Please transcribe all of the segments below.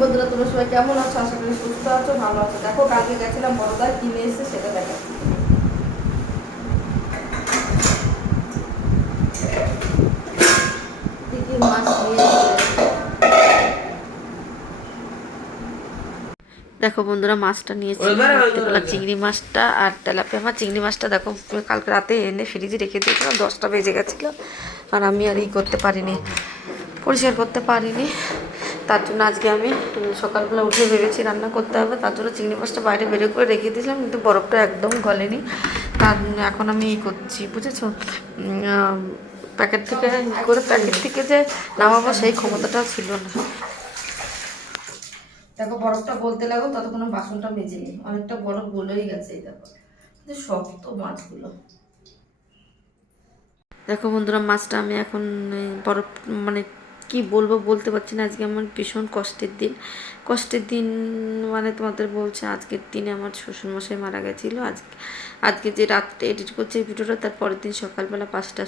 বন্ধুরা, তোমরা সবাই কেমন আছো? আশা করি সুস্থ আছো, ভালো আছো। দেখো, কালকে গেছিলাম বড়দার কিনে এসে সেটা দেখা কি কি মাছ নিয়ে এসেছে। দেখো বন্ধুরা মাছটা নিয়েছি। চিংড়ি মাছটা আর তেলাপিয়া মাছ। চিংড়ি মাছটা দেখো কালকে রাতে এনে ফ্রিজে রেখে দিয়েছিলাম দশটা বেজে গেছিল। আর আমি আর ই করতে পারিনি পরিষ্কার করতে পারিনি। তার জন্য আজকে আমি সকালবেলা উঠে ভেবেছি রান্না করতে হবে। তার জন্য চিংড়ি মাছটা বাইরে বের করে রেখে দিয়েছিলাম কিন্তু বরফটা একদম গলেনি। তার এখন আমি ই করছি বুঝেছ? প্যাকেট থেকে করে প্যাকেট থেকে যে নামাবো সেই ক্ষমতাটাও ছিল না। দেখো বরফটা বলতে লাগো, ততক্ষণ বাসনটা মেজে নিই অনেকটা বরফ গলেই গেছে এই দেখো। শক্ত মাছগুলো। দেখো বন্ধুরা, মাছটা আমি এখন বরফ মানে কি বলব বলতে পারছি না, আজকে আমার ভীষণ কষ্টের দিন। কষ্টের দিন মানে তোমাদের বলছে, আজকের দিনে আমার শ্বশুরমশাই মারা গেছিল। আজকে আজকে যে রাত্রে এডিট করছে ভিডিওটা, তার পরের দিন সকালবেলা পাঁচটা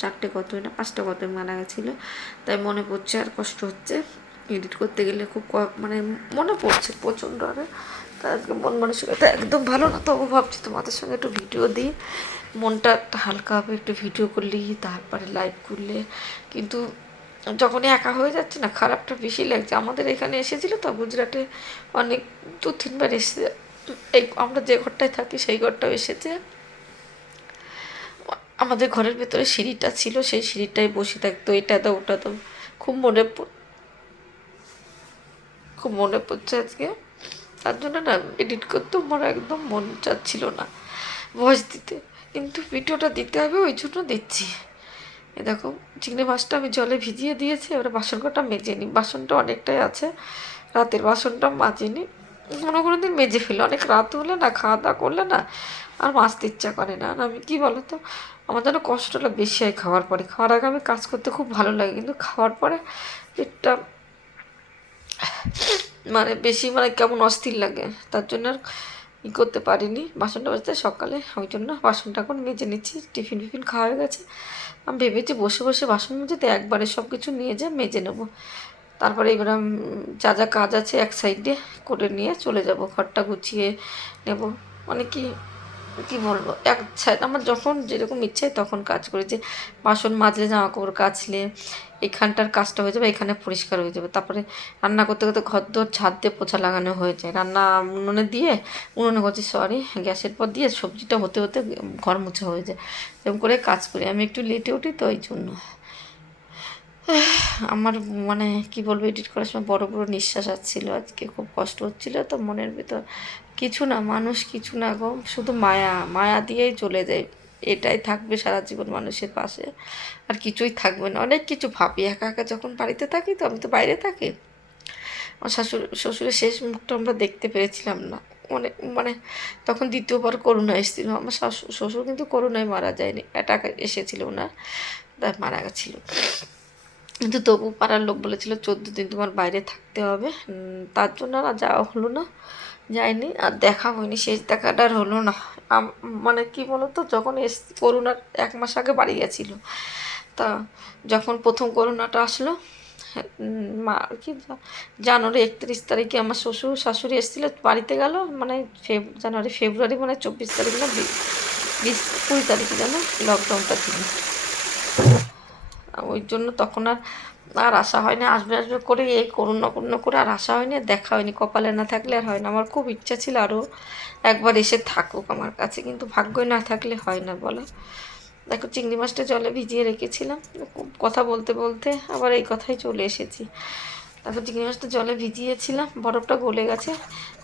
চারটে কত না, পাঁচটা কত মারা গেছিল। তাই মনে পড়ছে আর কষ্ট হচ্ছে। এডিট করতে গেলে খুব মানে মনে পড়ছে প্রচণ্ড, আরে তা আজকে মন মানসিকতা একদম ভালো না, তবু ভাবছি তোমাদের সঙ্গে একটু ভিডিও দিই। মনটা একটা হালকা হবে, একটু ভিডিও করলে তারপরে লাইভ করলে। কিন্তু যখনই একা হয়ে যাচ্ছে না, খারাপটা বেশি লাগছে। আমাদের এখানে এসেছিল তো, গুজরাটে অনেক, দু, তিনবার এসেছে। এই আমরা যে ঘরটায় থাকি, সেই ঘরটাও এসেছে। আমাদের ঘরের ভেতরে সিঁড়িটা ছিল, সেই সিঁড়িটায় বসে থাকতো, এটা দাও, ওটা দাও। খুব মনে পড়- খুব মনে পড়ছে আজকে। তার জন্য না এডিট করতেও আমার একদম মন চাচ্ছিল না ভয়েস দিতে। কিন্তু ভিডিওটা দিতে হবে, ওই জন্য দিচ্ছি। এ দেখো, চিংড়ি মাছটা আমি জলে ভিজিয়ে দিয়েছি, এবারে বাসন কটা মেজে নিই বাসনটা অনেকটাই আছে, রাতের বাসনটা মাজিনি। কোনো কোনো দিন মেজে ফেলে অনেক রাত হলে না, খাওয়া দাওয়া করলে না আর মাছতে ইচ্ছা করে না। আমি কী বলো তো আমার যেন কষ্টটা বেশি হয় খাওয়ার পরে। খাওয়ার আগে আমি কাজ করতে খুব ভালো লাগে, কিন্তু খাওয়ার পরে পেটটা মানে বেশি মানে কেমন অস্থির লাগে, তার জন্য আর ই করতে পারিনি। বাসনটা বাজতে সকালে ওই জন্য বাসনটা এখন মেজে নিচ্ছি, টিফিন ফিফিন খাওয়া হয়ে গেছে। আমি ভেবেছি বসে বসে বাসন মেজেতে একবারে সব কিছু নিয়ে যা মেজে নেব। তারপরে এবার যা যা কাজ আছে এক সাইডে করে নিয়ে চলে যাব, ঘরটা গুছিয়ে নেব। মানে কি কি বলব? এক আমার যখন যেরকম ইচ্ছে তখন কাজ করি যে বাসন মাজলে জামা কাপড় কাচলে এখানটার কাজটা হয়ে যাবে, এখানে পরিষ্কার হয়ে যাবে। তারপরে রান্না করতে করতে ঘর দোর, ছাদ দিয়ে পোছা লাগানো হয়ে যায়। রান্না উনুনে দিয়ে, উনুনে করছি সরি গ্যাসের পর দিয়ে সবজিটা হতে হতে ঘর মোছা হয়ে যায়। এরকম করে কাজ করি। আমি একটু লেটে উঠি তো ওই জন্য। আমার মানে কি বলব এডিট করার সময় বড় বড় নিঃশ্বাস আসছিল। আজকে খুব কষ্ট হচ্ছিল তো মনের ভিতর। কিছু না, মানুষ কিছু না গো, শুধু মায়া মায়া দিয়েই চলে যায়। এটাই থাকবে সারা জীবন মানুষের পাশে। আর কিছুই থাকবে না। অনেক কিছু ভাবি, একা একা যখন বাড়িতে থাকি তো, আমি তো বাইরে থাকি। আমার শাশুড়, শ্বশুরের শেষ মুখটা আমরা দেখতে পেরেছিলাম না। অনেক মানে তখন দ্বিতীয়বার করোনা এসেছিল। আমার শাশু, শ্বশুর কিন্তু করোনায় মারা যায়নি। অ্যাটাক এসেছিল ওনার, তাই মারা গেছিল। কিন্তু তবু পাড়ার লোক বলেছিল, চোদ্দ দিন তোমার বাইরে থাকতে হবে। তার জন্য আর যাওয়া হলো না। যাইনি আর দেখা হয়নি। শেষ দেখাটা আর হলো না। মানে কি বলতো, যখন এস, করোনার এক মাস আগে বাড়ি গেছিল, তা যখন প্রথম করোনাটা আসলো মা, কি জানুয়ারি একত্রিশ তারিখে আমার শ্বশুর, শাশুড়ি এসেছিল, বাড়িতে গেল মানে ফেব, জানুয়ারি, ফেব্রুয়ারি মানে চব্বিশ তারিখ না বিশ, কুড়ি তারিখে যেন লকডাউনটা ছিল। ওই জন্য তখন আর আর আশা হয়নি। আসবে আসবে করে এই করুন না করুন করে আর আশা হয়নি দেখা হয়নি। কপালে না থাকলে আর হয় না। আমার খুব ইচ্ছা ছিল আরও একবার এসে থাকুক আমার কাছে, কিন্তু ভাগ্যই না থাকলে হয় না বলো। দেখো, চিংড়ি মাছটা জলে ভিজিয়ে রেখেছিলাম। কথা বলতে বলতে আবার এই কথাই চলে এসেছি। তারপর চিংড়ি মাছটা জলে ভিজিয়েছিলাম, বরফটা গলে গেছে।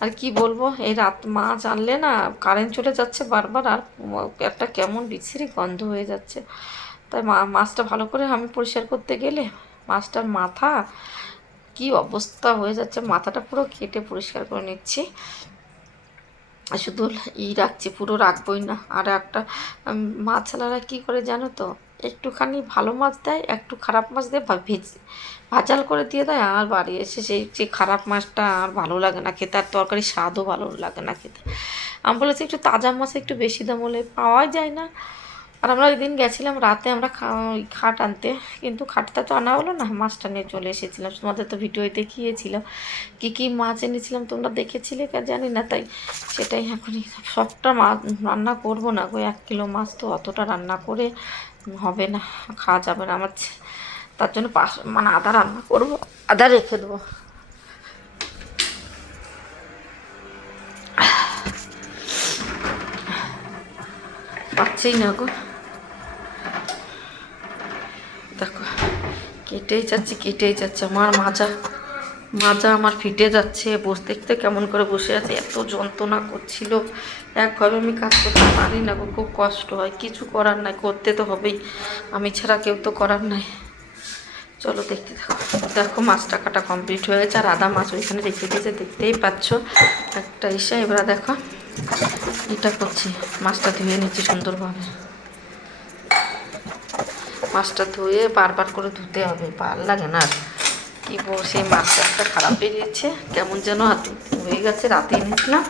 আর কি বলব, এই রাত মাছ আনলে না কারেন্ট চলে যাচ্ছে বারবার, আর একটা কেমন বিশ্রী গন্ধ হয়ে যাচ্ছে। তাই মাছটা ভালো করে আমি পরিষ্কার করতে গেলে মাছটার মাথা কি অবস্থা হয়ে যাচ্ছে মাথাটা পুরো কেটে পরিষ্কার করে নিচ্ছি। শুধু ই রাখছি পুরো রাখবই না। আর একটা উম, মাছওয়ালারা কী করে জানো তো? একটুখানি ভালো মাছ দেয় একটু খারাপ মাছ দেয় ভেজ ভাজাল করে দিয়ে দেয় আর বাড়ি এসে সেই যে খারাপ মাছটা আর ভালো লাগে না খেতে আর তরকারি স্বাদও ভালো লাগে না খেতে। আমি বলেছি একটু তাজা মাছ একটু বেশি দাম হলে পাওয়াই যায় না। আর আমরা ওই দিন গেছিলাম রাতে আমরা ওই খাট আনতে। কিন্তু খাটটা তো আনা হলো না মাছটা নিয়ে চলে এসেছিলাম। তোমাদের তো ভিডিওয় দেখিয়েছিলাম। কী কী মাছ এনেছিলাম তোমরা দেখেছিলে কা জানি না, তাই সেটাই এখনই সবটা মাছ রান্না করব না গো। এক কিলো মাছ তো অতটা রান্না করে হবে না, খাওয়া যাবে না আমার। তার জন্য পাশ মানে আদা রান্না করব, আদা রেখে দেবো। পাচ্ছেই না গো। দেখো, কেটেই যাচ্ছে কেটেই যাচ্ছে, আমার মাজা মাজা আমার ফিটে যাচ্ছে, বসে দেখতে কেমন করে বসে আছে, এত যন্ত্রণা করছিল। একভাবে আমি কাজ করতে পারি না খুব কষ্ট হয়, কিছু করার নাই, করতে তো হবেই, আমি ছাড়া কেউ তো করার নাই। চলো দেখতে থাকো, দেখো মাছটা কাটা কমপ্লিট হয়ে গেছে, আর আদা মাছ ওইখানে রেখে দিয়েছে, দেখতেই পাচ্ছ। একটা এসে এবার দেখো, এটা করছি, মাছটা ধুয়ে নিচ্ছি সুন্দরভাবে। মাছটা ধুয়ে বারবার করে ধুতে হবে, ভালো লাগে না আর। কি সেই মাছটা একটা খারাপ বেরিয়েছে কেমন যেন হাতে হয়ে গেছে, রাতে এনেছিলাম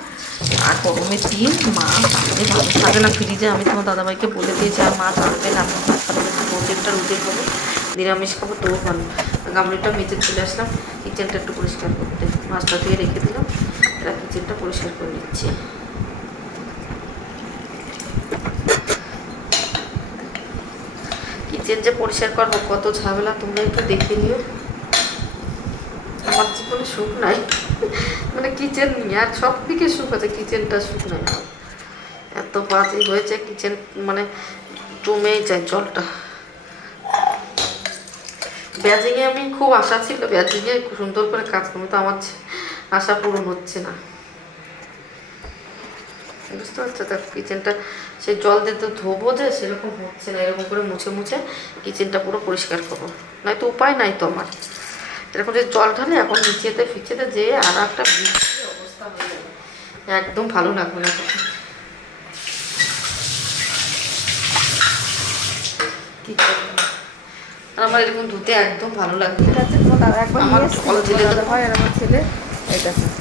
আর গরমের দিন মাছ আনলে ভালো থাকে না ফ্রিজে। আমি তোমার দাদাভাইকে বলে দিয়েছি, আর মাছ আনবে না। প্রত্যেকটা রুটি খাব নিরামিষ খাব তবু ভালো। গামলিটা মেচে চলে আসলাম, কিচেনটা একটু পরিষ্কার করতে। মাছটা ধুয়ে রেখে দিলাম, এবার কিচেনটা পরিষ্কার করে নিচ্ছি। কিচেন যে পরিষ্কার করব, কত ঝামেলা তোমরা একটু দেখে নিও। আমার জীবনে সুখ নাই। মানে কিচেন নিয়ে আর সব থেকে সুখ আছে কিচেনটা সুখ নাই। এত বাজে হয়েছে কিচেন মানে জমেই যায় জলটা। ব্যাজিংয়ে আমি খুব আশা ছিল ব্যাজিংয়ে সুন্দর করে কাজ করব, তো আমার আশা পূরণ হচ্ছে না। বুঝতে পারছ দেখ কিচেনটা সেই জল দিয়ে তো ধোবো যে সেরকম হচ্ছে না এরকম করে মুছে মুছে কিচেনটা পুরো পরিষ্কার করব। নয়তো উপায় নাই তো আমার। এরকম যে জল ঢালে এখন নিচেতে ফিচেতে যেয়ে আর একটা অবস্থা হয়ে যাবে। একদম ভালো লাগবে না। তখন আর আমার এরকম ধুতে একদম ভালো লাগবে আমার জল তো- দাদা ভাই আর আমার ছেলে দেখো।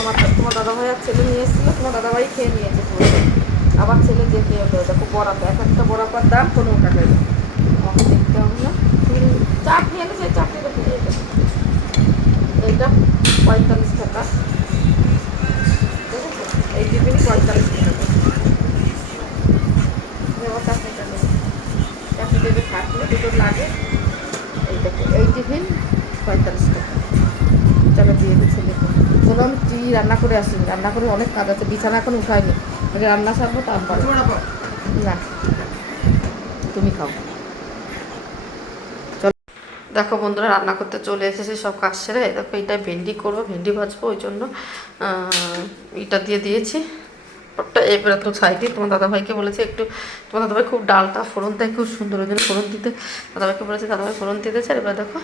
আমার তোমার দাদা ভাই আর ছেলে নিয়ে এসেছিল, তোমার দাদা ভাই খেয়ে নিয়েছে পুরো। আবার ছেলে যে খেয়ে ফেলে দেখো বড়া এক একটা বড়াপার দাম পনেরো টাকা। আমাকে দেখতে হবে না। চাটনি এনে সেই চাটনিটা খেয়ে যেতে এইটা পঁয়তাল্লিশ টাকা। এই টিফিনই পঁয়তাল্লিশ টাকা। চাটনিটা নেই চাটনি যদি থাকলে দুটো লাগে। এই দেখো, এই টিফিন পঁয়তাল্লিশ টাকা। দিয়ে দিচ্ছে বললাম চলো আমি কি রান্না করে আসি রান্না করে অনেক কাজ আছে বিছানা এখন উঠায়নি। আগে রান্না সারবো তারপর না। তুমি খাও। দেখো বন্ধুরা রান্না করতে চলে এসেছে সব কাজ সেরে। দেখো এটা ভেন্ডি করব ভেন্ডি ভাজবো ওই জন্য আহ, এটা দিয়ে দিয়েছি। ওটা এবারে তো সাইডে তোমার দাদাভাইকে বলেছে একটু, তোমার দাদাভাই খুব ডালটা ফোড়ন দেয়, খুব সুন্দর ওই জন্য ফোড়ন দিতে। দাদাভাইকে বলেছে, দাদাভাই ফোড়ন দিতেছে এবার দেখো,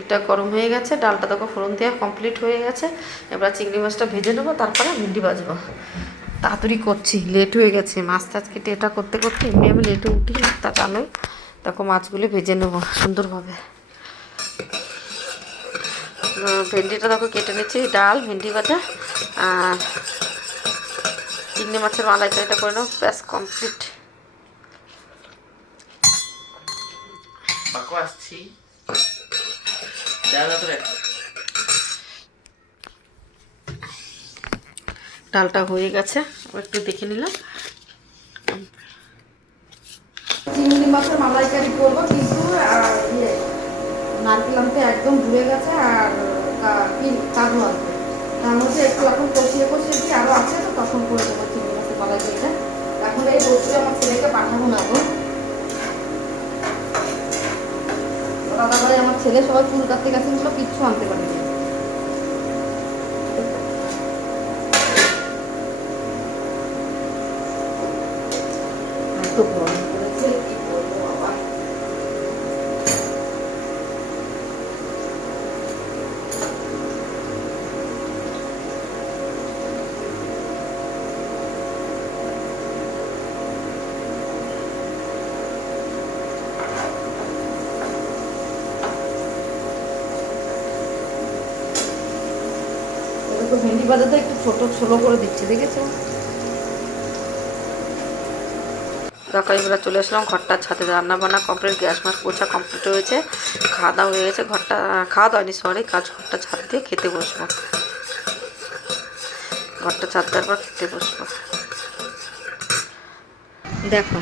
এটা গরম হয়ে গেছে, ডালটা দেখো ফোড়ন দেওয়া কমপ্লিট হয়ে গেছে। এবার চিংড়ি মাছটা ভেজে নেব, তারপরে ভেন্ডি ভাজবো। তাড়াতাড়ি করছি লেট হয়ে গেছে, মাছ টাছ কেটে এটা করতে করতে এমনি আমি লেটে উঠি তা জানোই দেখো মাছগুলি ভেজে নেব সুন্দরভাবে। ভেন্ডিটা দেখো কেটে নিচ্ছি, ডাল, ভেন্ডি ভাজা, আর চিংড়ি মাছের মালাইকারিটা করে নাও ব্যাস কমপ্লিট আসছি। ডালটা হয়ে গেছে একটু দেখে নিলাম। চিংড়ি মাছের মালাইকারি করব কিন্তু আর ইয়ে নারকেল আনতে একদম ভুলে গেছে আর কাজু আনতে তার মধ্যে একটু এখন কষিয়ে কষিয়ে দিয়ে আরও আছে? তো তখন করে দেবো চিংড়ি মাছের মালাইকারিটা এখন এই বস্তু আমার ছেলেকে পাঠাবো না গো। দাদা ভাই আমার ছেলে সবাই চুল কাটতে গেছে পিচ্ছু আনতে পারেনি। রুটি বাজাতে একটু ছোট ছোলো করে দিচ্ছি, দেখেছ? দেখো চলে আসলাম ঘরটার ছাদে। রান্না বান্না কমপ্লিট গ্যাস মাস পোছা কমপ্লিট হয়েছে। খাওয়া দাওয়া হয়ে গেছে, ঘরটা, খাওয়া দাওয়া হয়নি সরি কাজ ঘরটা ছাদ দিয়ে খেতে বসবো। ঘরটা ছাদ দেওয়ার পর খেতে বসবো। দেখো,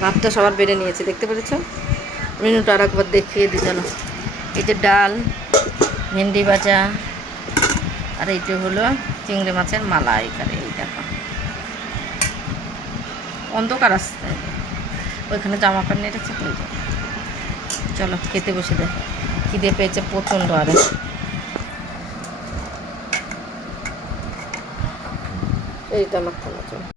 ভাতটা সবার বেড়ে নিয়েছে, দেখতে পেরেছ? মেনুটা আর একবার দেখিয়ে জানো এই যে ডাল, ভেন্ডি ভাজা আর এইটা হলো চিংড়ি মাছের মালাইকারি, এই দেখো। অন্ধকার আসতে ওইখানে জামা প্যান্ট নেটেছে যাবে চলো, খেতে বসে দেখ। খিদে পেয়েছে প্রচণ্ড আরে। আমার খাওয়া চলো।